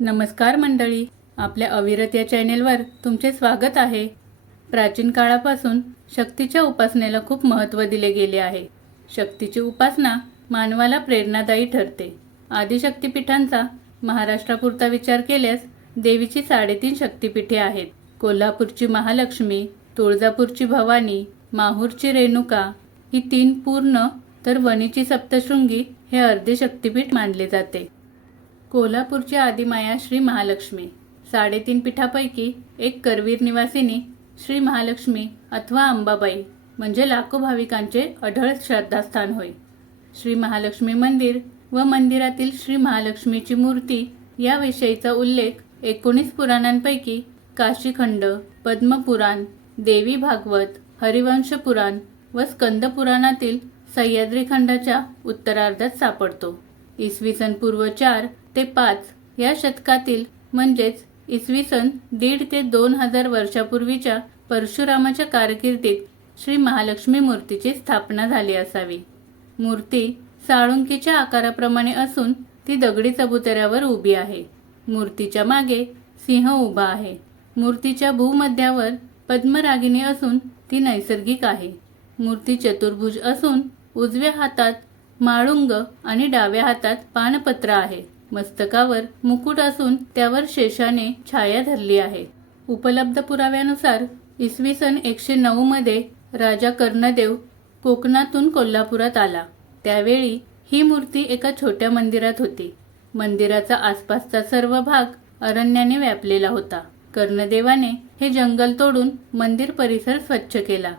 नमस्कार मंडळी, आपल्या अविरत या चॅनेलवर तुमचे स्वागत आहे. प्राचीन काळापासून शक्तीच्या उपासनेला खूप महत्त्व दिले गेले आहे. शक्तीची उपासना मानवाला प्रेरणादायी ठरते. आदिशक्तिपीठांचा महाराष्ट्रापुरता विचार केल्यास देवीची 3.5 शक्तिपीठे आहेत. कोल्हापूरची महालक्ष्मी, तुळजापूरची भवानी, माहूरची रेणुका ही 3 पूर्ण, तर वणीची सप्तशृंगी हे अर्धे शक्तिपीठ मानले जाते. कोल्हापूरची आदिमाया श्री महालक्ष्मी 3.5 पीठापैकी एक करवीर निवासिनी श्री महालक्ष्मी अथवा अंबाबाई म्हणजे लाखो भाविकांचे अढळ श्रद्धास्थान होय. श्री महालक्ष्मी मंदिर व मंदिरातील श्री महालक्ष्मीची मूर्ती याविषयीचा उल्लेख 19 पुराणांपैकी काशीखंड, पद्मपुराण, देवी भागवत, हरिवंश पुराण व स्कंद पुराणातील सह्याद्री खंडाच्या उत्तरार्धात सापडतो. इसवी सन पूर्व 4 ते 5 या शतकातील म्हणजेच इसवी सन 1.5 ते 2000 वर्षापूर्वीच्या परशुरामाच्या कारकिर्दीत श्री महालक्ष्मी मूर्तीची स्थापना झाली असावी. मूर्ती साळुंकीच्या आकाराप्रमाणे असून ती दगडी चबुतऱ्यावर उभी आहे. मूर्तीच्या मागे सिंह उभा आहे. मूर्तीच्या भूमध्यावर पद्मरागिनी असून ती नैसर्गिक आहे. मूर्ती चतुर्भुज असून उजव्या हातात माळुंग आणि डाव्या हातात पानपत्र आहे. मस्तकावर मुकुट असून त्यावर शेषाने छाया धरली आहे. उपलब्ध पुराव्यानुसार इसवी सन 109 मध्ये राजा कर्णदेव कोकणातून कोल्हापुरात आला. त्यावेळी ही मूर्ती एका छोट्या मंदिरात होती. मंदिराचा आसपासचा सर्व भाग अरण्याने व्यापलेला होता. कर्णदेवाने हे जंगल तोडून मंदिर परिसर स्वच्छ केला.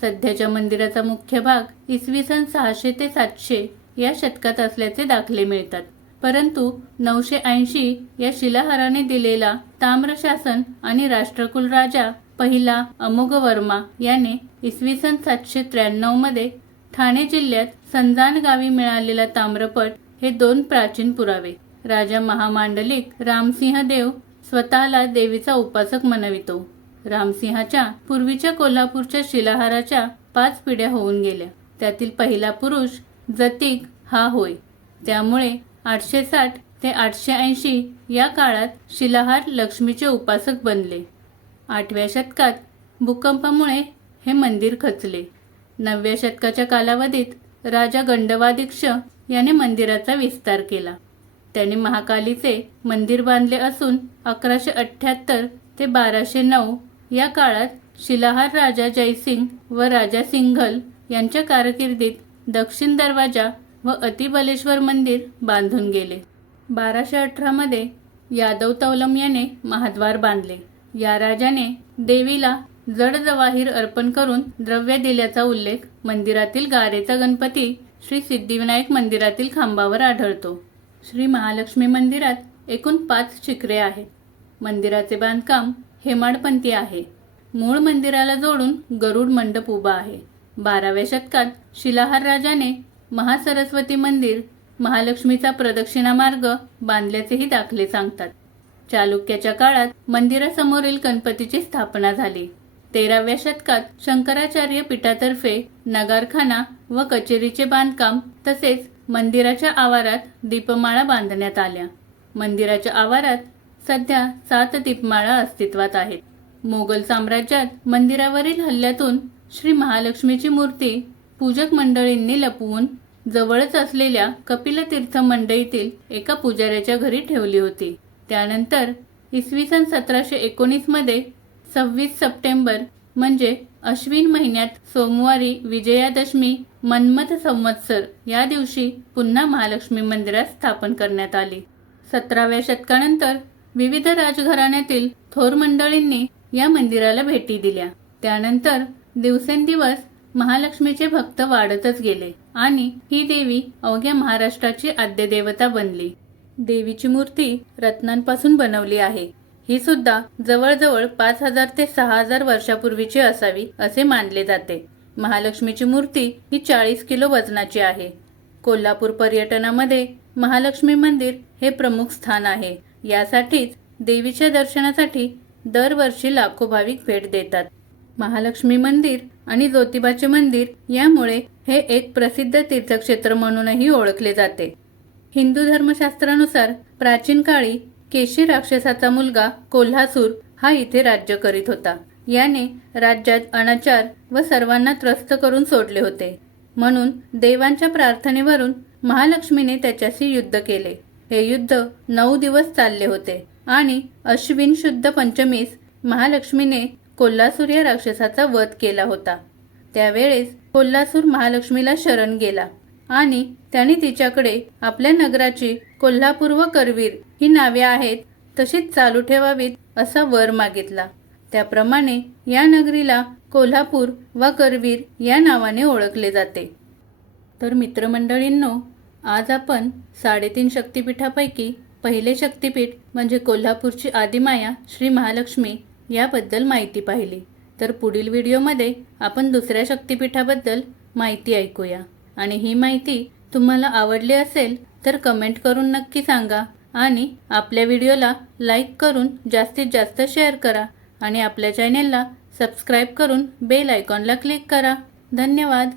सध्याच्या मंदिराचा मुख्य भाग इसवी सन 600 ते 700 या शतकात असल्याचे दाखले मिळतात. परंतु 980 या शिलाहाराने दिलेला ताम्रशासन आणि राष्ट्रकुल राजा पहिला अमोघवर्मा याने इसवी सन 793 मध्ये ठाणे जिल्ह्यात संजाण गावी मिळालेला ताम्रपट हे 2 प्राचीन पुरावे. राजा महामांडलिक रामसिंह देव स्वतःला देवीचा उपासक म्हणवितो. रामसिंहाच्या पूर्वीच्या कोल्हापूरच्या शिलाहाराच्या 5 पिढ्या होऊन गेल्या. त्यातील पहिला पुरुष जतीक हा होय. त्यामुळे 860 ते 880 या काळात शिलाहार लक्ष्मीचे उपासक बनले. 8व्या शतकात भूकंपामुळे हे मंदिर खचले. 9व्या शतकाच्या कालावधीत राजा गंडवादिक्ष याने मंदिराचा विस्तार केला. त्याने महाकालीचे मंदिर बांधले असून 1178 ते 1209 या काळात शिलाहार राजा जयसिंग व राजा सिंघल यांच्या कारकिर्दीत दक्षिण दरवाजा व अतिबलेश्वर मंदिर बांधून गेले. 1218 मध्ये यादव तौलम याने महाद्वार बांधले. या राजाने देवीला जड जवाहीर अर्पण करून द्रव्य दिल्याचा उल्लेख मंदिरातील गारेचा गणपती श्री सिद्धिविनायक मंदिरातील खांबावर आढळतो. श्री महालक्ष्मी मंदिरात एकूण 5 शिखरे आहेत. मंदिराचे बांधकाम हेमाडपंथी आहे. मूळ मंदिराला जोडून गरुड मंडप उभा आहे. 12व्या शतकात शिलाहार राजाने महासरस्वती मंदिर महालक्ष्मीचा प्रदक्षिणा मार्ग बांधल्याचेही दाखले सांगतात. चालुक्याच्या काळात मंदिरासमोरील गणपतीची स्थापना झाली. 13व्या शतकात शंकराचार्य पीठातर्फे नगारखाना व कचेरीचे बांधकाम तसेच मंदिराच्या आवारात दीपमाळा बांधण्यात आल्या. मंदिराच्या आवारात सध्या 7 दीपमाळा अस्तित्वात आहेत. मोगल साम्राज्यात मंदिरावरील हल्ल्यातून श्री महालक्ष्मीची मूर्ती पूजक मंडळींनी लपवून जवळच असलेल्या कपिलतीर्थ मंडईतील एका पुजाऱ्याच्या घरी ठेवली होती. त्यानंतर इसवी सन 1719 मध्ये 26 सप्टेंबर म्हणजे अश्विन महिन्यात सोमवारी विजयादशमी मन्मथ संवत्सर या दिवशी पुन्हा महालक्ष्मी मंदिरात स्थापन करण्यात आली. 17व्या शतकानंतर विविध राजघराण्यातील थोर मंडळींनी या मंदिराला भेटी दिल्या. त्यानंतर दिवसेंदिवस महालक्ष्मीचे भक्त वाढतच गेले आणि ही देवी अवघ्या महाराष्ट्राची आद्यदेवता बनली. देवीची मूर्ती रत्नांपासून बनवली आहे. ही सुद्धा जवळजवळ 5000 ते 6000 वर्षापूर्वीची असावी असे मानले जाते. महालक्ष्मीची मूर्ती ही 40 किलो वजनाची आहे. कोल्हापूर पर्यटनामध्ये महालक्ष्मी मंदिर हे प्रमुख स्थान आहे. यासाठीच देवीच्या दर्शनासाठी दरवर्षी लाखो भाविक भेट देतात. महालक्ष्मी मंदिर आणि ज्योतिबाचे मंदिर यामुळे हे एक प्रसिद्ध तीर्थक्षेत्र म्हणूनही ओळखले जाते. हिंदू धर्मशास्त्रानुसार प्राचीन काळी केशी राक्षसाचा मुलगा कोल्हासूर हा इथे राज्य करीत होता. याने राज्यात अनाचार व सर्वांना त्रस्त करून सोडले होते. म्हणून देवांच्या प्रार्थनेवरून महालक्ष्मीने त्याच्याशी युद्ध केले. हे युद्ध 9 दिवस चालले होते आणि अश्विन शुद्ध पंचमीस महालक्ष्मीने कोल्हासूर या राक्षसाचा वध केला होता. त्यावेळेस कोल्हासूर महालक्ष्मीला शरण गेला आणि त्याने तिच्याकडे आपल्या नगराची कोल्हापूर व करवीर ही नावे आहेत तशीच चालू ठेवावीत असा वर मागितला. त्याप्रमाणे या नगरीला कोल्हापूर व करवीर या नावाने ओळखले जाते. तर मित्रमंडळींनो, आज आपण 3.5 शक्तिपीठापैकी पहिले शक्तिपीठ म्हणजे कोल्हापूरची आदिमाया श्री महालक्ष्मी याबद्दल माहिती पाहिली. तर पुढील व्हिडिओमध्ये आपण दुसऱ्या शक्तिपीठाबद्दल माहिती ऐकूया. आणि ही माहिती तुम्हाला आवडली असेल तर कमेंट करून नक्की सांगा आणि आपल्या व्हिडिओला लाईक करून जास्तीत जास्त शेअर करा आणि आपल्या चॅनेलला सबस्क्राईब करून बेल आयकॉनला क्लिक करा. धन्यवाद.